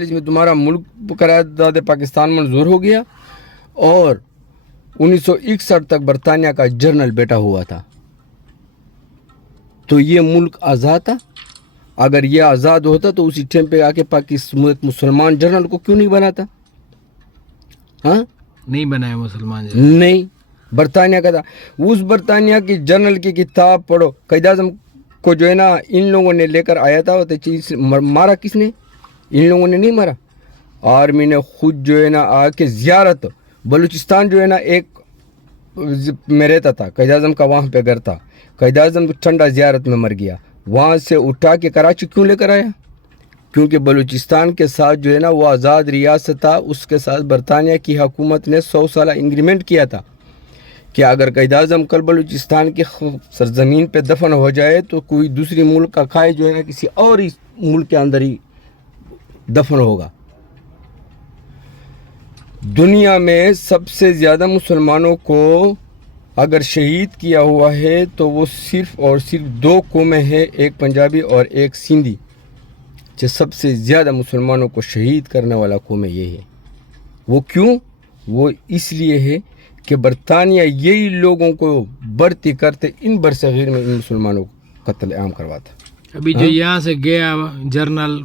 میں تمہارا ملک قرارداد پاکستان منظور ہو گیا اور 1961 تک برطانیہ کا جنرل بیٹا ہوا تھا. تو یہ ملک آزاد تھا. اگر یہ آزاد ہوتا تو اسی ٹائم پہ آ کے مسلمان جنرل کو کیوں نہیں بناتا؟ ہاں نہیں بنایا مسلمان جنرل. نہیں، برطانیہ کا تھا. اس برطانیہ کی جنرل کی کتاب پڑھو. قائد اعظم کو جو ہے نا ان لوگوں نے لے کر آیا تھا. چیز مارا کس نے؟ ان لوگوں نے نہیں مارا. آرمی نے خود جو ہے نا آ کے زیارت. بلوچستان جو ہے نا ایک میں رہتا تھا، قائد اعظم کا وہاں پہ گھر تھا. قائد اعظم ٹھنڈا زیارت میں مر گیا. وہاں سے اٹھا کے کراچی کیوں لے کر آیا؟ کیونکہ بلوچستان کے ساتھ جو ہے نا وہ آزاد ریاست تھا. اس کے ساتھ برطانیہ کی حکومت نے 100 سالہ انگریمنٹ کیا تھا کہ اگر قائد اعظم کل بلوچستان کی سرزمین پہ دفن ہو جائے تو کوئی دوسری ملک کا قائد جو ہے نا کسی اور ہی ملک کے اندر ہی دفن ہوگا. دنیا میں سب سے زیادہ مسلمانوں کو اگر شہید کیا ہوا ہے تو وہ صرف اور صرف 2 قومیں ہیں، ایک پنجابی اور ایک سندھی. جو سب سے زیادہ مسلمانوں کو شہید کرنے والا قوم یہ ہے. وہ کیوں؟ وہ اس لیے ہے کہ برطانیہ یہی لوگوں کو بڑھتی کرتے ان برصغیر میں ان مسلمانوں کو قتل عام کرواتا. ابھی جو یہاں سے گیا جنرل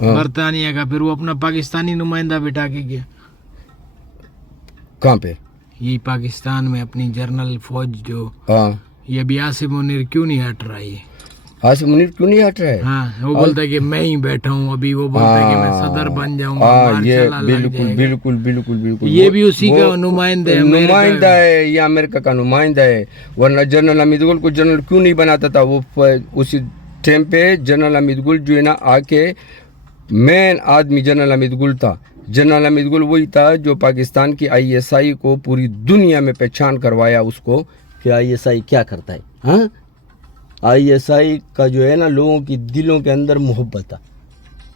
برطانیہ کا، پھر وہ اپنا پاکستانی نمائندہ بٹھا کے گیا. کہاں پہ؟ یہ پاکستان میں اپنی جنرل فوج جو یہ ابھی آصف منیر کیوں نہیں ہٹ رہا ہے؟ آصف منیر کیوں نہیں ہٹ رہا ہے؟ ہاں، وہ بولتا ہے کہ میں ہی بیٹھا ہوں. ابھی وہ بولتا ہے کہ میں صدر بن جاؤں گا. یہ بالکل بالکل بالکل بالکل یہ بھی اسی کا نمائندہ ہے. یہ امریکہ کا نمائندہ ہے. ورنہ جنرل حمید گل کو جنرل کیوں نہیں بناتا تھا؟ وہ اسی ٹائم پہ جنرل حمید گل جو ہے نا آ کے مین آدمی جنرل حمید گل تھا. جنرل حمید گل وہی تھا جو پاکستان کی ISI کو پوری دنیا میں پہچان کروایا اس کو کہ ISI کیا کرتا ہے. ہاں، ISI کا جو ہے نا لوگوں کی دلوں کے اندر محبت تھا.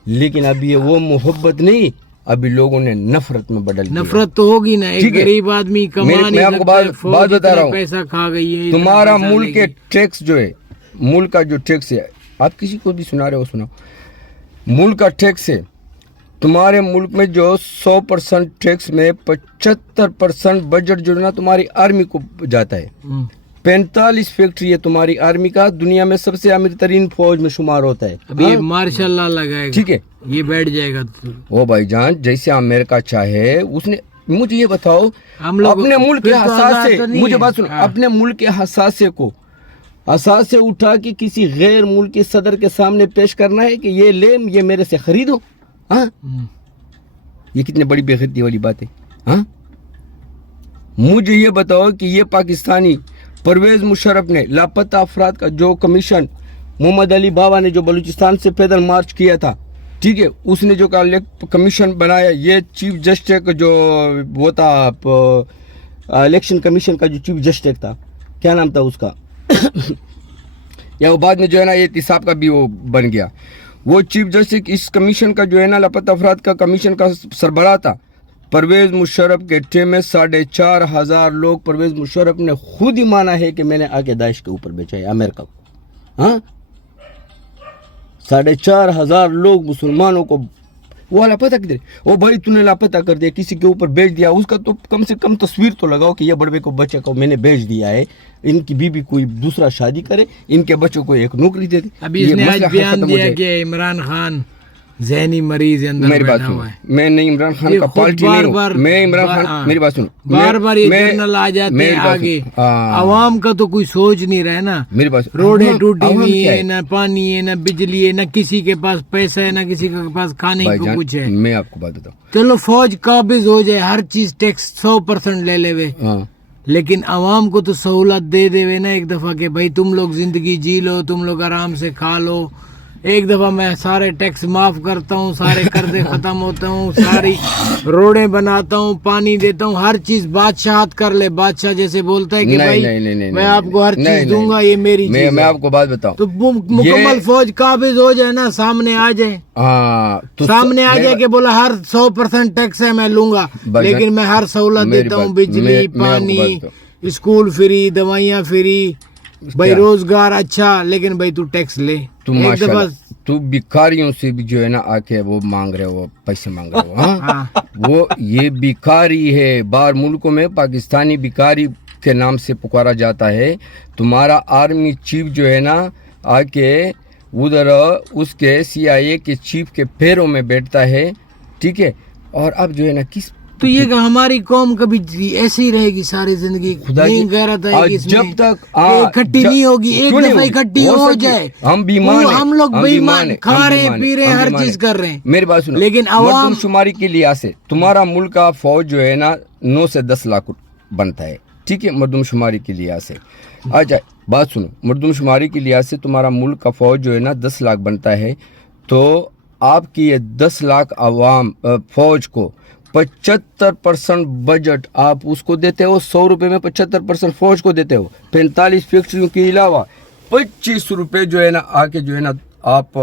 لیکن ابھی وہ محبت نہیں، ابھی لوگوں نے نفرت میں بدل دیا. نفرت تو ہوگی نا. ایک غریب آدمی میں آپ کو بات بتا رہا ہوں. پیسہ کھا گئی ہے. تمہارا ملک کے ٹیکس جو ہے، ملک کا جو ٹیکس ہے، آپ کسی کو بھی سنا رہے ہو سناؤ. ملک کا ٹیکس ہے تمہارے ملک میں جو 100% ٹیکس میں 75% بجٹ جو ہے نا تمہاری آرمی کو جاتا ہے. 45 فیکٹری ہے تمہاری آرمی کا. دنیا میں سب سے امیر ترین فوج میں شمار ہوتا ہے. ابھی ماشاء اللہ لگائے گا. ٹھیک ہے، یہ بیٹھ جائے گا. وہ بھائی جان جیسے امریکہ چاہے اس نے. مجھے یہ بتاؤ اپنے ملک کے حساسے، مجھے بات سنو، اپنے ملک کے حساسے کو حساسے اٹھا کے کسی غیر ملکی صدر کے سامنے پیش کرنا ہے کہ یہ لے، یہ میرے سے خریدو. ہاں، یہ کتنے بڑی بے غیرتی والی بات ہے. ہاں، مجھے یہ بتاؤ کہ یہ پاکستانی پرویز مشرف نے لاپتہ افراد کا جو کمیشن محمد علی بابا نے جو بلوچستان سے پیدل مارچ کیا تھا، ٹھیک ہے، اس نے جو کمیشن بنایا. یہ چیف جسٹس جو وہ تھا الیکشن کمیشن کا جو چیف جسٹس تھا، کیا نام تھا اس کا؟ یا وہ بعد میں جو ہے نا یہ احتساب کا بھی وہ بن گیا. وہ چیف جسٹس اس کمیشن کا جو ہے نا لاپتہ افراد کا کمیشن کا سربراہ تھا. پرویز مشرف کے ٹیم میں 4,500 لوگ پرویز مشرف نے خود ہی مانا ہے کہ میں نے آ کے داعش کے اوپر بیچا ہے امریکہ کو. ہاں، 4,500 لوگ مسلمانوں کو وہ لاپتہ کدھر. وہ بھائی تو نے لاپتہ کر دیا، کسی کے اوپر بیچ دیا، اس کا تو کم سے کم تصویر تو لگاؤ کہ یہ بڑے کو بچے کو میں نے بیچ دیا ہے. ان کی بیوی کوئی دوسرا شادی کرے، ان کے بچوں کو ایک نوکری دے دے. ابھی اس نے آج بیان دیا کہ عمران خان ذہنی مریض اندر بیٹھا ہوا ہے. میں نہیں عمران خان کا پارٹی نہیں ہوں. میں عمران خان، میری بات سنو، بار بار یہ جنرل آ جاتے ہیں آگے. عوام کا تو کوئی سوچ نہیں رہا ہے نا. میری بات، روڈیں ٹوٹی ہوئی ہے، نہ پانی ہے، نہ بجلی ہے، نہ کسی کے پاس پیسہ ہے، نہ کسی کے پاس کھانے کو کچھ ہے. میں آپ کو بات بتاؤں، چلو فوج قابض ہو جائے، ہر چیز ٹیکس 100% لے لے وے، لیکن عوام کو تو سہولت دے دے وے نا ایک دفعہ کہ بھائی تم لوگ زندگی جی لو، تم لوگ آرام سے کھا لو. ایک دفعہ میں سارے ٹیکس معاف کرتا ہوں، سارے قرضے ختم ہوتا ہوں، ساری روڈیں بناتا ہوں، پانی دیتا ہوں، ہر چیز بادشاہت کر لے. بادشاہ جیسے بولتا ہے کہ بھائی میں آپ کو ہر چیز دوں گا، یہ میری چیز ہے. میں آپ کو بات بتاؤں تو مکمل فوج قابض ہو جائے نا، سامنے آ جائے، سامنے آ جائے کہ بولا ہر 100% ٹیکس ہے میں لوں گا، لیکن میں ہر سہولت دیتا ہوں، بجلی، پانی، اسکول فری، دوائیاں فری. بھائی روزگار اچھا لیکن بھائی تو ٹیکس لے. تم ماشاءاللہ تو بیکاریوں سے بھی جو ہے نا آ کے وہ مانگ رہے ہو, پیسے مانگ رہے ہو. ہاں وہ یہ بیکاری ہے. باہر ملکوں میں پاکستانی بیکاری کے نام سے پکارا جاتا ہے. تمہارا آرمی چیف جو ہے نا آ کے ادھر اس کے CIA کے چیف کے پیروں میں بیٹھتا ہے, ٹھیک ہے. اور اب جو ہے نا کس تو یہ ہماری قوم کبھی ایسی ہی رہے گی ساری زندگی. نہیں غیرت ہے اس میں جب تک اکٹھی نہیں ہوگی. ایک دفعہ اکٹھی ہو جائے, ہم لوگ بے ایمان کھا رہے ہیں, پی رہے ہیں, ہر چیز کر رہے ہیں. میری بات سنو, لیکن عوام مردم شماری کے لحاظ سے تمہارا ملک کا فوج جو ہے نا 9 سے 10 لاکھ بنتا ہے, ٹھیک ہے, مردم شماری کے لحاظ سے. اچھا بات سنو, مردم شماری کے لحاظ سے تمہارا ملک کا فوج جو ہے نا 10 لاکھ بنتا ہے. تو آپ کی یہ 10 لاکھ عوام فوج کو 75% بجٹ آپ اس کو دیتے ہو. 100 روپے میں 75% فوج کو دیتے ہو. 45 فیکٹریوں کے علاوہ 25 روپے جو ہے نا آ کے جو ہے نا آپ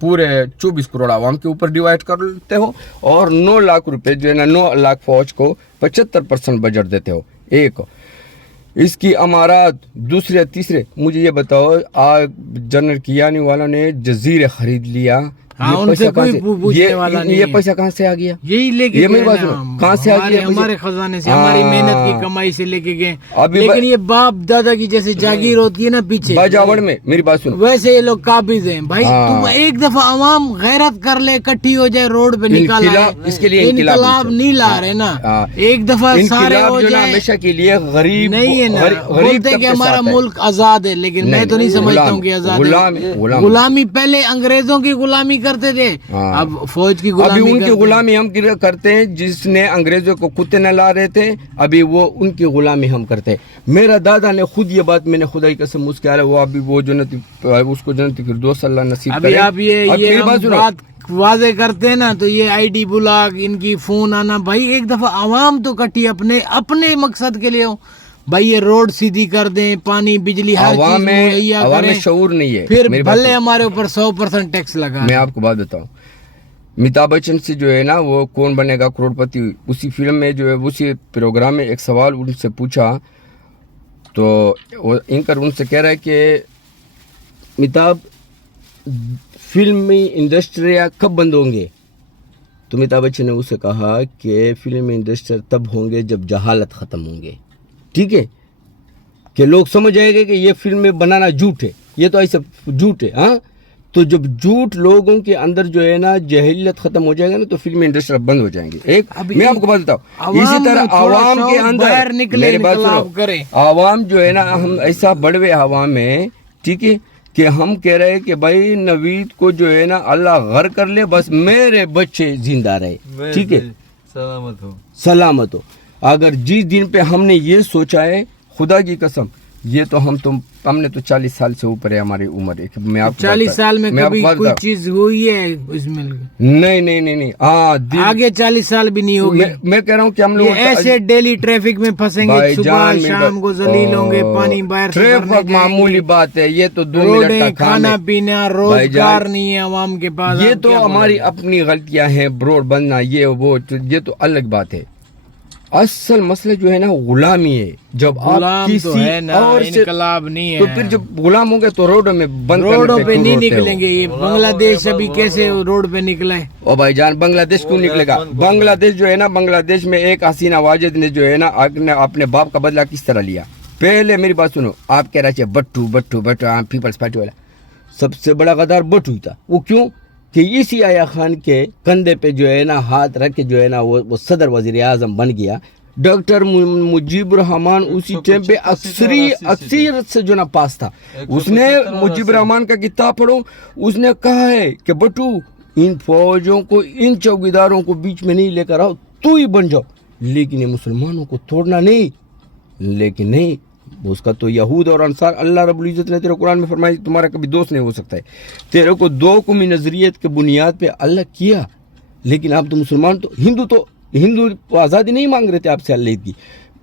پورے 24 کروڑ عوام کے اوپر ڈیوائڈ کر لیتے ہو. اور 9 لاکھ روپے جو ہے نا 9 لاکھ فوج کو 75% بجٹ دیتے ہو. ایک اس کی امارات. دوسرے تیسرے مجھے یہ بتاؤ, جنرل کیانی والوں نے جزیرے خرید لیا, یہ پیسہ کہاں سے آ گیا؟ یہی لے کے کہاں سے آ گیا؟ ہمارے خزانے سے, ہماری محنت کی کمائی سے لے کے گئے. لیکن یہ باپ دادا کی جیسے جاگیر ہوتی ہے نا پیچھے باجاوڑ میں, میری بات سنو, ویسے یہ لوگ قابض ہیں. بھائی تم ایک دفعہ عوام غیرت کر لے, اکٹھی ہو جائے, روڈ پہ نکالا. اس کے لیے انقلاب نہیں لا رہے نا, ایک دفعہ سارے ہو جائے. ہمیشہ کے لیے غریب نہیں ہے نا, بولتے کہ ہمارا ملک آزاد ہے, لیکن میں تو نہیں سمجھتا ہوں کہ آزاد ہے. غلامی پہلے انگریزوں کی غلامی کرتے تھے, اب فوج کی غلامی. ابھی ان کی غلامی ہم کرتے ہیں. جس نے انگریزوں کو کتے نہ لا رہے تھے, ابھی وہ ان کی غلامی ہم کرتے ہیں. میرا دادا نے خود یہ بات, میں نے خدا کی قسم اس کے آ رہا, وہ ابھی وہ جنت, اس کو جنت فردوس اللہ نصیب کرے. اب یہ بات واضح کرتے ہیں نا, تو یہ ID بلاک, ان کی فون آنا. بھائی ایک دفعہ عوام تو کٹھی اپنے مقصد کے لیے ہو. بھائی یہ روڈ سیدھی کر دیں, پانی بجلی ہر چیز مہیا کریں. شعور نہیں ہے, پھر بھلے ہمارے اوپر 100% ٹیکس لگا. میں آپ کو بات بتاؤں, امیتابھ بچن سے جو ہے نا وہ کون بنے گا کروڑ پتی, اسی فلم میں جو ہے اسی پروگرام میں ایک سوال ان سے پوچھا, تو اینکر ان سے کہہ رہا ہے کہ امیتابھ فلمی انڈسٹری کب بند ہوں گے؟ تو امیتابھ بچن نے اسے کہا کہ فلم انڈسٹری تب ہوں گے جب جہالت ختم ہوں گے, ٹھیک ہے, کہ لوگ سمجھ جائے گے کہ یہ فلم میں بنانا جھوٹ ہے, یہ تو ایسا جھوٹ ہے. ہاں, تو جب جھوٹ لوگوں کے اندر جو ہے نا جہلیت ختم ہو جائے گا نا, تو فلم انڈسٹری بند ہو جائیں گے. ایک میں آپ کو بات بتاؤں, اسی طرح عوام کے اندر میری بات سنو, عوام جو ہے نا, ہم ایسا بڑوے عوام ہیں, ٹھیک ہے, کہ ہم کہہ رہے ہیں کہ بھائی نوید کو جو ہے نا اللہ غر کر لے, بس میرے بچے زندہ رہے, ٹھیک ہے, سلامت ہو. اگر جس دن پہ ہم نے یہ سوچا ہے, خدا کی قسم, یہ تو ہم نے تو 40 سال سے اوپر ہے ہماری عمر ہے. میں آپ 40 سال میں کبھی کوئی چیز ہوئی ہے اس میں؟ نہیں. آگے 40 سال بھی نہیں ہوگی. میں کہہ رہا ہوں کہ ہم لوگ ایسے ڈیلی ٹریفک میں پھنسیں گے, صبح شام کو ذلیل ہوں گے, پانی باہر سے ٹریفک معمولی بات ہے. یہ تو 2 منٹ کا کھانا پینا, روزگار نہیں ہے عوام کے پاس. یہ تو ہماری اپنی غلطیاں ہیں, روڈ بننا, یہ وہ, یہ تو الگ بات ہے. اصل مسئلہ جو ہے نا غلامی ہے. جب آپ کسی اور انقلاب نہیں ہے, تو پھر جب غلام ہوں گے تو روڈوں میں بند, روڈوں پہ نہیں نکلیں گے. یہ بنگلہ دیش ابھی کیسے روڈ پہ نکلا ہے؟ او بھائی جان, بنگلہ دیش کیوں نکلے گا؟ بنگلہ دیش جو ہے نا, بنگلہ دیش میں ایک حسینہ واجد نے جو ہے نا اپنے باپ کا بدلہ کس طرح لیا. پہلے میری بات سنو, آپ کہہ رہے تھے بٹو پیپلز پارٹی والا, سب سے بڑا غدار بٹو ہی تھا. وہ کیوں کہ اسی آیا خان کے کندھے پہ جو ہے نا ہاتھ رکھ کے جو ہے نا وہ صدر وزیر اعظم بن گیا. ڈاکٹر مجیب الرحمان اسی ٹائم پہ اکثریت سے جو نا پاس تھا. اس نے مجیب الرحمان کا کتاب پڑھو, اس نے کہا ہے کہ بٹو ان فوجوں کو, ان چوکیداروں کو بیچ میں نہیں لے کر آؤ, تو ہی بن جاؤ, لیکن یہ مسلمانوں کو توڑنا نہیں. لیکن نہیں, اس کا تو یہود اور انصار, اللہ رب العزت نے تیرے قرآن میں فرمایا تمہارا کبھی دوست نہیں ہو سکتا ہے. تیرے کو 2 قومی نظریت کے بنیاد پہ اللہ کیا, لیکن آپ تو مسلمان, تو ہندو آزادی نہیں مانگ رہے تھے آپ سے علیحدگی,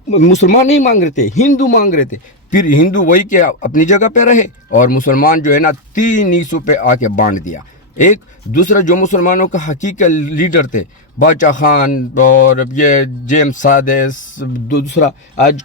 مسلمان نہیں مانگ رہے تھے, ہندو مانگ رہے تھے. پھر ہندو وہی کے اپنی جگہ پہ رہے, اور مسلمان جو ہے نا 3 حصوں پہ آ کے بانٹ دیا. ایک دوسرا جو مسلمانوں کا حقیقی لیڈر تھے, باچا خان اور یہ جیمز سادس, دوسرا آج